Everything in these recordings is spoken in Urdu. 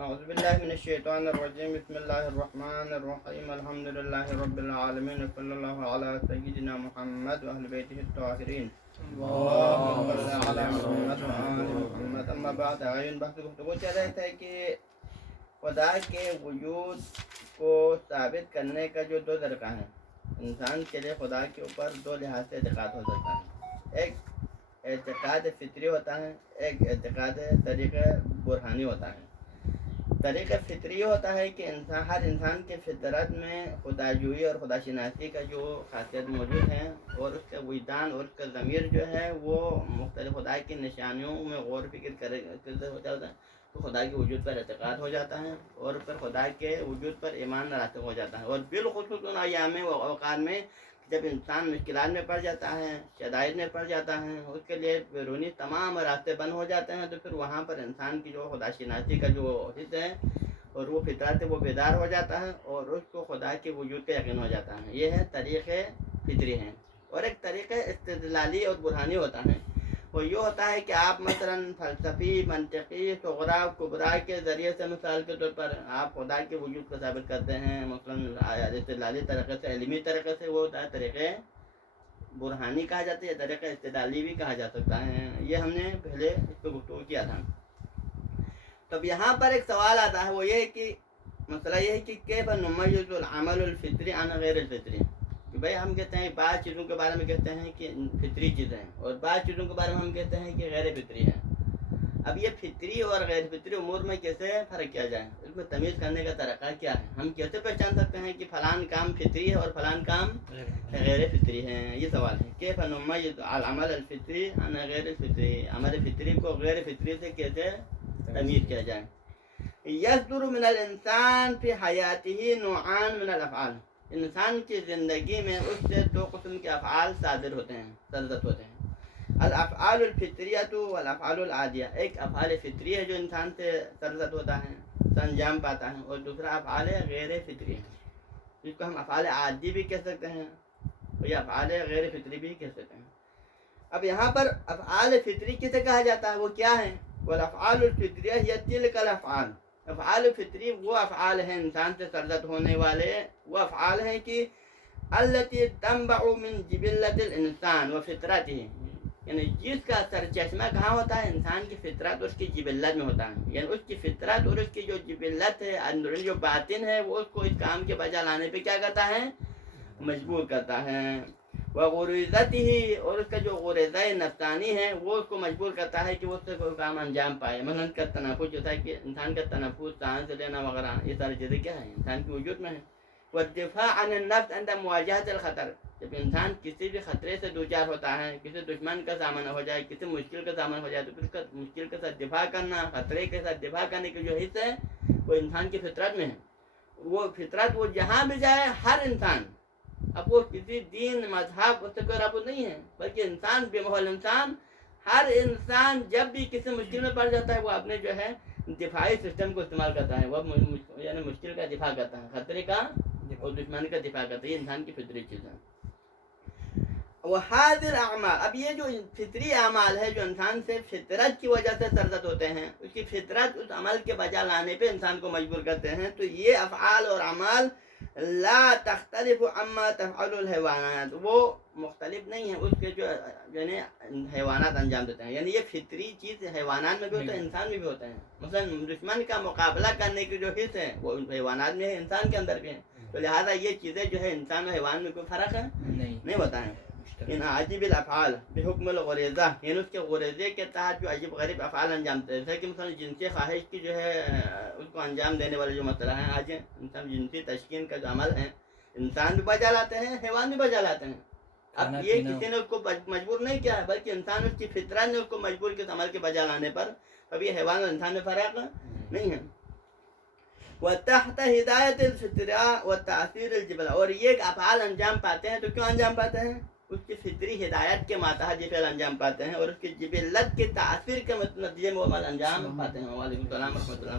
أعوذ بالله من الشيطان الرجيم بسم الله الرحمن الرحيم الحمد لله رب العالمين وصلى الله على سيدنا محمد وأهل بيته الطاهرين اللهم صل على محمد وآل محمد اما بعد آئین بحث گفتگو چل رہے تھے کہ خدا کے وجود کو ثابت کرنے کا جو دو طریقہ ہیں انسان کے لیے خدا کے اوپر دو لحاظ سے اعتقاد ہو سکتا ہے ایک اعتقاد فطری ہوتا ہے ایک اعتقاد طریقہ برہانی ہوتا ہے طریقہ فطری ہوتا ہے کہ ہر انسان کے فطرت میں خدا جوئی اور خدا شناسی کا جو خاصیت موجود ہیں اور اس کا وجدان اور اس کا ضمیر جو ہے وہ مختلف خدا کی نشانیوں میں غور فکر کرتے ہو جاتا ہے تو خدا کے وجود پر اعتقاد ہو جاتا ہے اور پھر خدا کے وجود پر ایمان راسخ ہو جاتا ہے اور بالخصوص ان ایام و اوقات میں جب انسان مشکلات میں پڑ جاتا ہے شدائد میں پڑ جاتا ہے اس کے لیے بیرونی تمام راستے بند ہو جاتے ہیں تو پھر وہاں پر انسان کی جو خدا شناسی کا جو حصہ ہے اور وہ فطرت وہ بیدار ہو جاتا ہے اور اس کو خدا کے وجود کا یقین ہو جاتا ہے یہ ہے طریقے فطری ہیں اور ایک طریقہ استدلالی اور برہانی ہوتا ہے وہ یہ ہوتا ہے کہ آپ مثلا فلسفی منطقی صغرا کبرا کے ذریعے سے مثال کے طور پر آپ خدا کے وجود کو ثابت کرتے ہیں مثلا استدلالی طریقے سے علمی طریقے سے وہ ہوتا ہے طریقے برہانی کہا جاتا ہے طریقہ استدلالی بھی کہا جا سکتا ہے یہ ہم نے پہلے اس کو گفتگو کیا تھا تب یہاں پر ایک سوال آتا ہے وہ یہ کہ مسئلہ یہ ہے کہ کیف نمیز العمل الفطری عن غیر الفطری کہ بھائی ہم کہتے ہیں بعض چیزوں کے بارے میں کہتے ہیں کہ فطری چیزیں ہیں اور بعض چیزوں کے بارے میں ہم کہتے ہیں کہ غیر فطری ہیں اب یہ فطری اور غیر فطری امور میں کیسے فرق کیا جائے اس میں تمیز کرنے کا طریقہ کیا ہے ہم کیسے پہچان سکتے ہیں کہ فلان کام فطری ہے اور فلان کام غیر فطری ہے یہ سوال ہے کیف نمیز العمل الفطری عن غیر الفطری عمل فطری کو غیر فطری سے کیسے تمیز کیا جائے یصدر من الانسان فی حیاتہ نوعان من الافعال انسان کی زندگی میں اس سے دو قسم کے افعال صادر ہوتے ہیں سرزد ہوتے ہیں الافعال الفطریۃ والافعال العادیہ ایک افعال فطری ہے جو انسان سے سرزد ہوتا ہے انجام پاتا ہے اور دوسرا افعال غیر فطری ہے جس کو ہم افعال عادی بھی کہہ سکتے ہیں اور یہ افعال غیر فطری بھی کہہ سکتے ہیں اب یہاں پر افعال فطری کسے کہا جاتا ہے وہ کیا ہے والافعال الفطریہ ہی تلک الافعال افعال فطری وہ افعال ہیں انسان سے سرزد ہونے والے وہ افعال ہیں کہ التی تنبع من جبلت الانسان و فطرتہ یعنی جس کا سرچشمہ کہاں ہوتا ہے انسان کی فطرت اور اس کی جبلت میں ہوتا ہے یعنی اس کی فطرت اور اس کی جو جبلت ہے اندرونی جو باطن ہے وہ اس کو اس کام کے بجا لانے پہ کیا کرتا ہے مجبور کرتا ہے وغریزتہ اور اس کا جو غریزہ نفسانی ہے وہ اس کو مجبور کرتا ہے کہ وہ اس سے کوئی کام انجام پائے مثلا کا تنفس جو ہے کہ انسان کا تنفس سانس سے لینا وغیرہ یہ ساری چیزیں کیا ہیں انسان کے وجود میں ہیں والدفاع عن النفس عند مواجهة الخطر جب انسان کسی بھی خطرے سے دوچار ہوتا ہے کسی دشمن کا سامنا ہو جائے کسی مشکل کا سامنا ہو جائے تو پھر اس کا مشکل کے ساتھ دفاع کرنا خطرے کے ساتھ دفاع کرنے کے جو حصہ ہے وہ انسان کی فطرت میں ہے وہ فطرت وہ جہاں بھی جائے ہر انسان اب وہ کسی دین مذہب اس سے کوئی رابط نہیں ہے بلکہ انسان بمحل انسان ہر انسان جب بھی کسی مشکل میں پڑ جاتا ہے وہ اپنے جو ہے دفاعی سسٹم کو استعمال کرتا ہے وہ یعنی مشکل کا دفاع کرتا ہے خطرے کا اور دشمن کا دفاع کرتا ہے یہ انسان کی فطری چیز ہے وحاضر اعمال اب یہ جو فطری اعمال ہے جو انسان سے فطرت کی وجہ سے سرزد ہوتے ہیں اس کی فطرت اس عمل کے بجا لانے پہ انسان کو مجبور کرتے ہیں تو یہ افعال اور اعمال لا تختلف عما تفعل الحیوانات وہ مختلف نہیں ہیں اس کے جو یعنی حیوانات انجام دیتے ہیں یعنی یہ فطری چیز حیوانات میں بھی ہوتا ہے انسان میں بھی ہوتے ہیں مثلا دشمن کا مقابلہ کرنے کے جو حص ہیں وہ حیوانات میں ہے انسان کے اندر بھی ہیں تو لہٰذا یہ چیزیں جو ہے انسان اور حیوان میں کوئی فرق ہے نہیں ہوتا ہے ان عجیب الافعال بحکم الغریزہ یعنی اس کے غریزے کے تحت جو عجیب غریب افعال انجام دیتے ہیں جیسے کہ مثلا جنسی خواہش کی جو ہے اس کو انجام دینے والے جو مسئلہ ہیں آج انسان جنسی تشکین کا جو عمل ہے انسان بھی بجا لاتے ہیں حیوان بھی بجا لاتے ہیں اب یہ کسی نے اس کو مجبور نہیں کیا ہے بلکہ انسان اس کی فطرت نے اس کو مجبور کیا عمل کے بجا لانے پر اب یہ حیوان اور انسان میں فرق نہیں ہے وتحت ہدایت الفطرہ وتاثیر الجبلہ اور یہ افعال انجام پاتے ہیں تو کیوں انجام پاتے ہیں اس کی فطری ہدایت کے ماتحت یہ فعل انجام پاتے ہیں اور اس کی جبلت کے تاثیر کے نتیجے میں وہ عمل انجام پاتے ہیں وعلیکم السلام ورحمۃ اللہ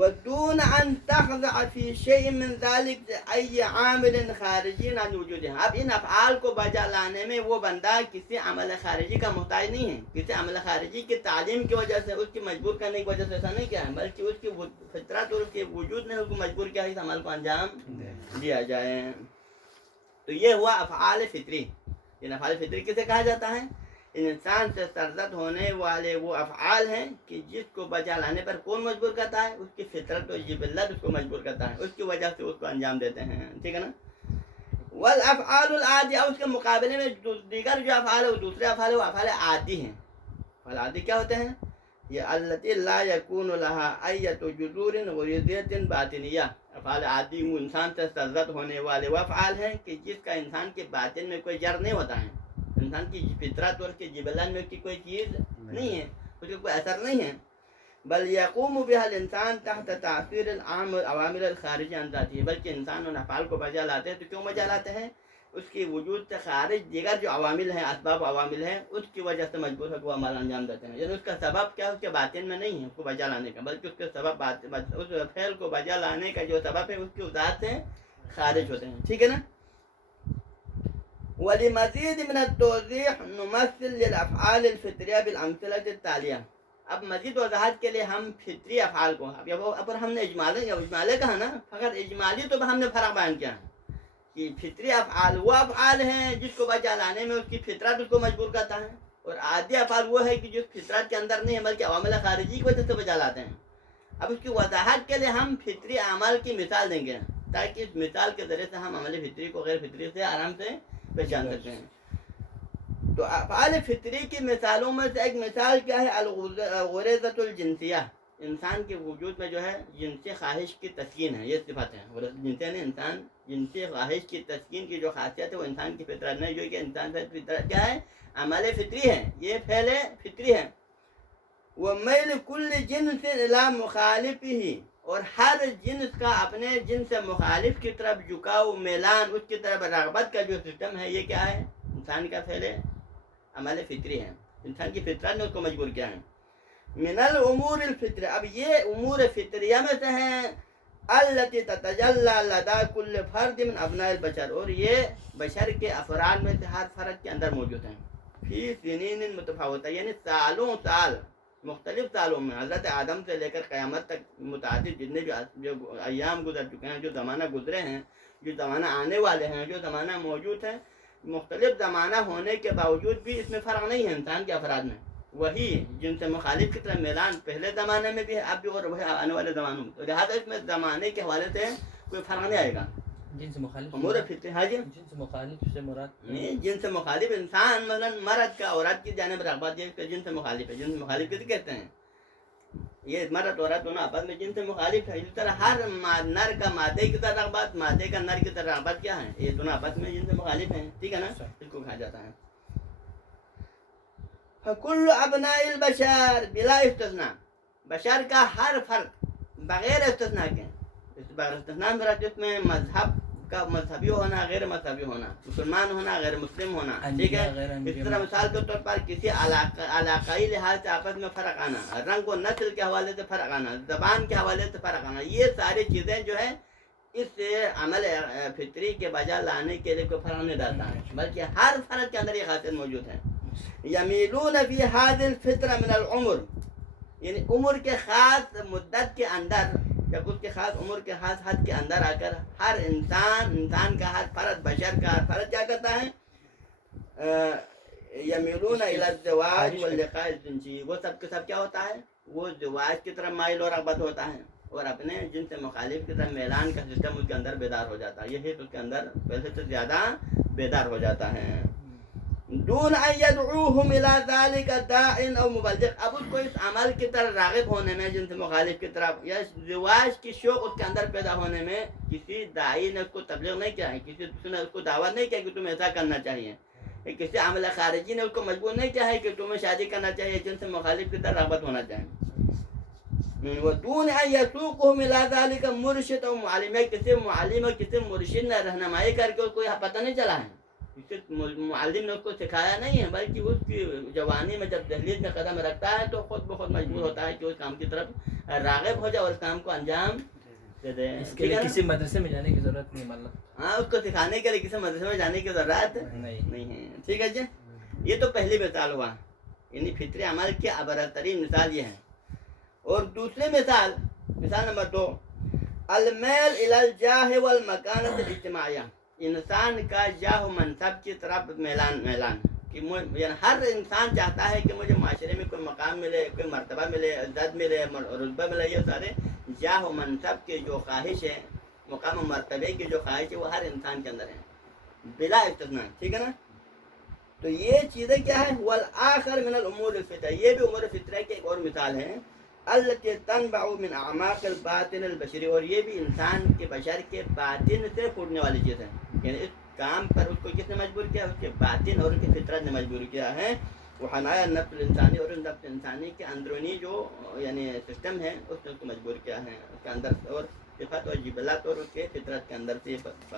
ودون ان تخضع في شيء من ذلك اي عامل خارجی عن وجودها. اب ان افعال کو بجا لانے میں وہ بندہ کسی عمل خارجی کا محتاج نہیں ہے. کسی عمل خارجی کی تعلیم کی وجہ سے، اس کی مجبور کرنے کی وجہ سے ایسا نہیں کیا ہے، بلکہ اس کی فطرت اور اس کے وجود نے اس کو مجبور کیا ہے اس عمل کو انجام دیا جائے. تو یہ ہوا افعال فطری. یہ افعال فطری کسے کہا جاتا ہے؟ انسان سے سرزد ہونے والے وہ افعال ہیں کہ جس کو بجا لانے پر کون مجبور کرتا ہے؟ اس کی فطرت و جبلت اس کو مجبور کرتا ہے، اس کی وجہ سے اس کو انجام دیتے ہیں. ٹھیک ہے نا؟ والافعال العادیہ، اس کے مقابلے میں دیگر جو افعال ہے وہ دوسرے افعال ہے، وہ افعال عادی ہیں. افعال عادی کیا ہوتے ہیں؟ یہ التی لا یکون لها ایت جذور غریزیۃ باطنیہ. افعال عادی وہ انسان سے سرزد ہونے والے وہ افعال ہیں کہ جس کا انسان کے باطن میں کوئی جڑ نہیں ہوتا ہے. انسان کی فطرت اور اس کے جبلت میں کی کوئی چیز نہیں ہے، اس کا کوئی اثر نہیں ہے. بل یقوم بها الانسان تحت تاثیر العوامل الخارجی عن ذاته. بلکہ انسان ان افعال کو بجا لاتے ہیں تو کیوں بجا لاتے ہیں؟ اس کی وجود سے خارج دیگر جو عوامل ہیں، اسباب عوامل ہیں، اس کی وجہ سے مجبور ہو کے وہ عمل انجام دیتے ہیں. یعنی اس کا سبب کیا؟ اس کے باطن میں نہیں ہے اس کو بجا لانے کا، بلکہ اس کے سبب اس فعل کو بجا لانے کا جو سبب ہے اس کی ذات سے خارج ہوتے ہیں. ٹھیک ہے نا؟ ولمزید من التوضیح نمثل للافعال الفطریہ بالامثلۃ التالیہ. اب مزید وضاحت کے لیے ہم فطری افعال کو، اب ہم نے اجمالے کہا نا، فقط اجمالی تو ہم نے فرق بیان کیا ہے کہ فطری افعال وہ افعال ہیں جس کو بجا لانے میں اس کی فطرت اس کو مجبور کرتا ہے، اور عادی افعال وہ ہے کہ جس فطرت کے اندر نہیں ہے بلکہ عوامل خارجی کی وجہ سے بجا لاتے ہیں. اب اس کی وضاحت کے لیے ہم فطری اعمال کی مثال دیں گے تاکہ اس مثال کے ذریعے سے ہم عمل فطری کو غیر فطری سے آرام سے پہچان سکتے ہیں. تو افعال فطری کی مثالوں میں سے ایک مثال کیا ہے؟ الغریزۃ الجنسیہ. انسان کے وجود میں جو ہے جنسی خواہش کی تسکین ہے، یہ صفت ہے. جنسی نے انسان جنسی خواہش کی تسکین کی جو خاصیت ہے وہ انسان کی فطرت نہیں، جو کہ انسان سے فطرت کیا ہے؟ عمل فطری ہے، یہ فعل فطری ہے. ومیل کل جنس الی مخالفہ، اور ہر جنس کا اپنے جنس سے مخالف کی طرف جھکاؤ، میلان، اس کی طرف رغبت کا جو سسٹم ہے، یہ کیا ہے؟ انسان کا فعل عمل فطری ہے. انسان کی فطرت نے اس کو مجبور کیا ہے. من الامور الفطریہ، اب یہ امور فطریہ میں سے ہیں التي تتجلى لدى كل فرد من ابناء البشر، اور یہ بشر کے افراد میں سے ہر فرد کے اندر موجود ہیں. فی سنین متفاوتہ، یعنی سالوں سال، مختلف سالوں میں، حضرت آدم سے لے کر قیامت تک متعدد جتنے جو ایام گزر چکے ہیں، جو زمانہ گزرے ہیں، جو زمانہ آنے والے ہیں، جو زمانہ موجود ہے، مختلف زمانہ ہونے کے باوجود بھی اس میں فرق نہیں ہے انسان کے افراد میں. وہی جن سے مخالف کی طرح میلان پہلے زمانے میں بھی ہے، اب بھی، اور وہی آنے والے زمانوں میں. تو لہٰذا اس میں زمانے کے حوالے سے کوئی فرق نہیں آئے گا. جن سے مخالف امور فطری، ہاں جی، جن سے مخالف سے مراد نہیں، جن سے مخالف انسان مثلا مرد کا عورت کی جانب رغبت، یہ جن سے مخالف ہے. جن سے مخالف کسی کہتے ہیں؟ یہ مرد عورت دونوں آپس میں جن سے مخالف ہے. اسی طرح ہر نر کا مادے کی طرح رغبت، مادے کا نر کی طرح رغبت کیا ہے؟ یہ دونوں آپس میں جن سے مخالف ہیں. ٹھیک ہے نا؟ اس کو کہا جاتا ہے فکل ابناء البشر بلا استثناء. بشر کا ہر فرد بغیر استثناء کے، بغیر استثناء مراد میں مذہب کا مذہبی ہونا، غیر مذہبی ہونا، مسلمان ہونا، غیر مسلم ہونا. ٹھیک ہے؟ اس طرح مثال کے طور پر کسی علاقائی لحاظ سے آپس میں فرق آنا، رنگ و نسل کے حوالے سے فرق آنا، زبان کے حوالے سے فرق آنا، یہ ساری چیزیں جو ہے اس عمل فطری کے بجا لانے کے لیے کوئی فرق نہیں ڈالتا ہے، بلکہ ہر فرد کے اندر یہ خاصیت موجود ہے. یمیلون فی هذه الفترہ من العمر، یعنی عمر کے خاص مدت کے اندر، جب اس کے خاص عمر کے خاص حد کے اندر آ کر ہر انسان کا، ہر فرد، بشر کا ہر فرد کیا کرتا ہے؟ یمیلون الی الزواج واللقاء الجنسی. وہ سب کے سب کیا ہوتا ہے؟ وہ زواج کی طرف مائل اور رغبت ہوتا ہے، اور اپنے جن سے مخالف کی طرف میلان کا سسٹم اس کے اندر بیدار ہو جاتا ہے. یہ حص اس کے اندر پہلے سے زیادہ بیدار ہو جاتا ہے. دون ان یدعوہم الی ذلک داع او مبلغ. اب اس کو اس عمل کی طرف راغب ہونے میں، جن سے مخالف کی طرف، یا زواج کی شوق اس کے اندر پیدا ہونے میں کسی داعی نے اس کو تبلیغ نہیں کیا ہے، کسی نے اس کو دعوت نہیں کیا کہ تم ایسا کرنا چاہیے، کسی عمل خارجی نے اس کو مجبور نہیں کیا ہے کہ تمہیں شادی کرنا چاہیے، جن سے مخالف کی طرف رغبت ہونا چاہیے. ودون ان یسوقہم الی ذلک مرشد او معلم. کسی معلم اور کسی مرشد نے رہنمائی کر کے اس کو پتہ نہیں چلا ہے، معلم نے اس کو سکھایا نہیں ہے، بلکہ اس کی جوانی میں جب دہلیز میں قدم رکھتا ہے تو خود بخود مجبور ہوتا ہے کہ اس کام کی طرف راغب ہو جائے اور کام کو انجام دے دے. اس کے لیے کسی مدرسے میں جانے کی ضرورت نہیں مطلب. ہاں اس کو سکھانے کے لیے کسی مدرسے میں جانے کی ضرورت نہیں ہے. ٹھیک ہے جی. یہ تو پہلی مثال ہوا یعنی فطری عمل کی ابرترین مثال یہ ہے. اور دوسری مثال نمبر 2 المیل الی الجاہ والمکانۃ الاجتماعیہ. انسان کا جاہ و منصب کی طرف میلان کہ یعنی ہر انسان چاہتا ہے کہ مجھے معاشرے میں کوئی مقام ملے, کوئی مرتبہ ملے, عزت ملے, رتبہ ملے. یہ سارے جاہ و منصب کی جو خواہش ہے, مقام و مرتبے کی جو خواہش ہے وہ ہر انسان کے اندر ہے بلا استثناء. ٹھیک ہے نا. تو یہ چیزیں کیا ہے والآخر من الامور الفطرہ. یہ بھی امور فطرہ کی ایک اور مثال ہے التي تنبع من اعماق الباطن البشری. اور یہ بھی انسان کے بشر کے باطن سے پھوٹنے والی چیز ہے. یعنی اس کام پر اس کو کس نے مجبور کیا؟ اس کے باطن اور اس کی فطرت نے مجبور کیا ہے. وہ حنایا النفس الانسانی, اور نفس انسانی کے اندرونی جو یعنی سسٹم ہے اس نے اس کو مجبور کیا ہے. اس کے اندر اور صفات اور جبلات اور اس کے فطرت کے اندر سے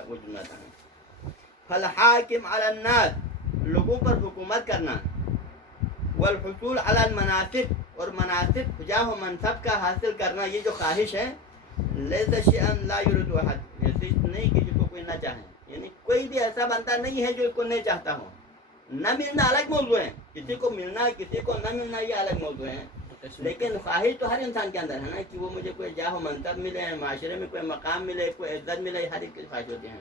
وجود آتا ہے. فالحاکم علی الناس, لوگوں پر حکومت کرنا, والحصول علی المناصب, اور مناصب جاہ و منصب کا حاصل کرنا, یہ جو خواہش ہے لیس شیئا لا یرید احد, ایسی نہیں کہ جس کو کوئی نہ چاہے. یعنی کوئی بھی ایسا بندہ نہیں ہے جو اس کو نہیں چاہتا ہو. نہ ملنا الگ موضوع ہے, کسی کو ملنا کسی کو نہ ملنا یہ الگ موضوع ہے, لیکن خواہش تو ہر انسان کے اندر ہے نا کہ وہ مجھے کوئی جاہ و منصب ملے, معاشرے میں کوئی مقام ملے, کوئی عزت ملے. ہر ایک کی خواہش ہوتی ہے.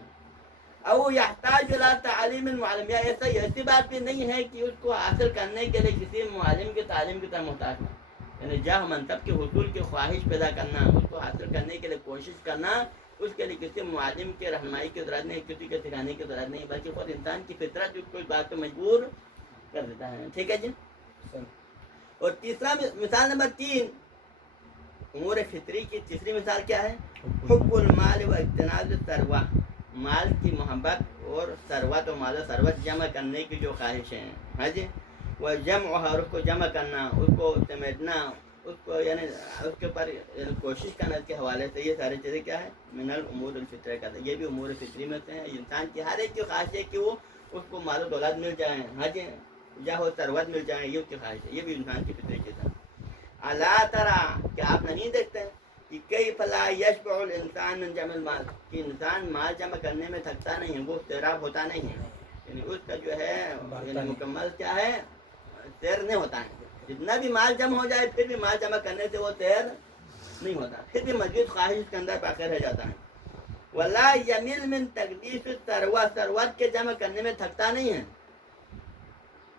او یحتاج الی تعلیم المعلم, یا ایسی بات بھی نہیں ہے کہ اس کو حاصل کرنے کے لیے کسی معلم کی تعلیم کی طرح محتاج ہو. یعنی جاہ منصب کے حصول کی خواہش پیدا کرنا, اس کو حاصل کرنے کے لیے کوشش کرنا, اس کے لیے کسی معلم کے رہنمائی کی ضرورت نہیں, کسی کے سکھانے کی ضرورت نہیں, بلکہ خود انسان کی فطرت اس کو اس بات پہ مجبور کر دیتا ہے. ٹھیک ہے جی. اور تیسرا مثال نمبر 3 امور فطری کی تیسری مثال کیا ہے؟ حب المال و اجتناب الثروہ. مال کی محبت اور ثروت و مال و ثروت جمع کرنے کی جو خواہش ہے. ہاں جی. وہ جمع اور اس کو جمع کرنا, اس کو سمیٹنا, اس کو یعنی اس کے اوپر کوشش کرنا کے حوالے سے, یہ ساری چیزیں کیا ہے؟ من الامور الفطرہ کا. یہ بھی امور فطری میں سے ہیں. انسان کی ہر ایک کی خواہش ہے کہ وہ اس کو مال و دولت مل جائیں, ہاں جی, جاہ و ثروت مل جائیں, یہ اس کی خواہش ہے. یہ بھی انسان کی فطری چیز ہے. الا تری, کہ آپ نہیں دیکھتے کہ کیف لا یشبع الانسان من جمع المال, کہ انسان مال جمع کرنے میں تھکتا نہیں ہے, وہ سیراب ہوتا نہیں ہے. یعنی اس کا جو ہے یعنی مکمل کیا ہے, سیر نہیں ہوتا ہے. جتنا بھی مال جمع ہو جائے پھر بھی مال جمع کرنے سے وہ سیر نہیں ہوتا, پھر بھی مزید خواہش اس کے اندر باقی رہ جاتا ہے. ولا یمل من تقدیس الثروہ, ثروت کے جمع کرنے میں تھکتا نہیں ہے.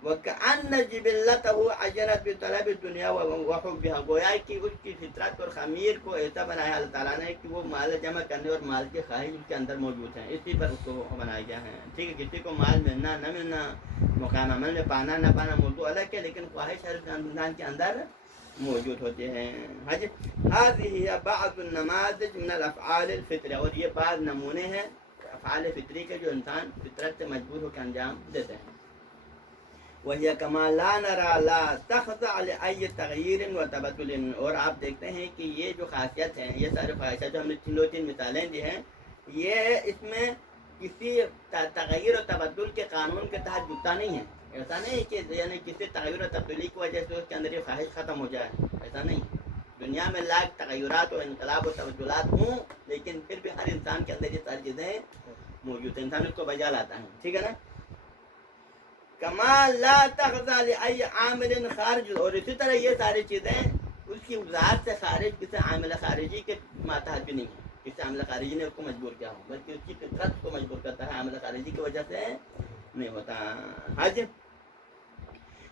وَكَأَنَّ جِبِلَّتَهُ عَجَلَتْ بِطَلَبِ الدُّنْيَا وَحُبِّهَا, گویا کہ اس کی فطرت اور خمیر کو ایسا بنایا اللہ تعالیٰ نے کہ وہ مال جمع کرنے اور مال کی خواہش اس کے اندر موجود ہے, اسی پر اس کو بنایا گیا ہے. ٹھیک ہے. کسی کو مال ملنا نہ ملنا, مقام عمل میں پانا نہ پانا موضوع الگ ہے, لیکن خواہش ہر انسان کے اندر موجود ہوتے ہیں. هذه هي بعض النماذج من الافعال الفطریہ, اور یہ بعض نمونے ہیں افعال فطری کے جو انسان فطرت سے مجبور ہو کے انجام دیتے ہیں. وہی كما لا نرى لا تخضع لأي تغییر و تبدل, اور آپ دیکھتے ہیں کہ یہ جو خاصیت ہیں, یہ سارے خواہشات جو ہم نے تین مثالیں دی ہیں, یہ اس میں کسی تغیر و تبدل کے قانون کے تحت جھکتا نہیں ہے. ایسا نہیں کہ یعنی کسی تغیر و تبدیلی کی وجہ سے اس کے اندر یہ خواہش ختم ہو جائے, ایسا نہیں. دنیا میں لاکھ تغیرات و انقلاب و تبدلات ہوں, لیکن پھر بھی ہر انسان کے اندر یہ ساری چیزیں موجود ہیں, انسان اس کو بجا لاتا ہے. ٹھیک ہے نا. کما لا تخضع لأي عامل خارج, اور اسی طرح یہ ساری چیزیں اس کی ذات سے خارج کسی عامل خارجی کے ماتحت بھی نہیں ہے. کسی عامل خارجی نے اس کو مجبور کیا ہو, بلکہ اس کی فطرت کو مجبور کرتا ہے, عامل خارجی کی وجہ سے نہیں ہوتا. حج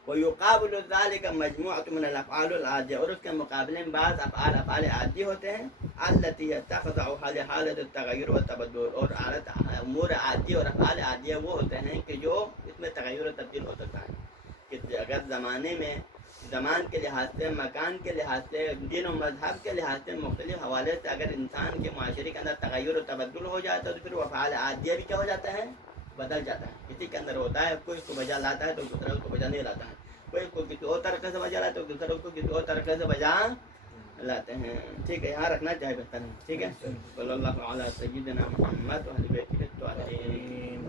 ويقابل ذلك مجموعة من الافعال العادية, اور اس کے مقابلے میں بعض افعال عادی ہوتے ہیں التي تخضع لحالة التغیر والتبدل, اور امور عادی اور افعال عادیہ وہ ہوتے ہیں کہ جو اس میں تغیر و تبدیل ہو سکتا ہے. کہ اگر زمانے میں زمان کے لحاظ سے, مکان کے لحاظ سے, دین و مذہب کے لحاظ سے مختلف حوالے سے اگر انسان کے معاشرے کے اندر تغیر و تبدل ہو جاتا ہے تو پھر وہ افعال عادیہ بھی کیا ہو جاتا ہے, بدل جاتا ہے. کسی کے اندر ہوتا ہے, کوئی اس کو بجا لاتا ہے تو دوسرا اس کو بجا نہیں لاتا ہے, کوئی اس کو کسی اور طریقے سے بجا لاتا ہے تو دوسرا اس کو کسی اور طریقے سے بجا لاتے ہیں. ٹھیک ہے, یہاں رکھنا چاہے بہتر ہے. ٹھیک ہے. صلی اللہ علیہ سیدنا محمد و اہل بیتہ الطاہرین.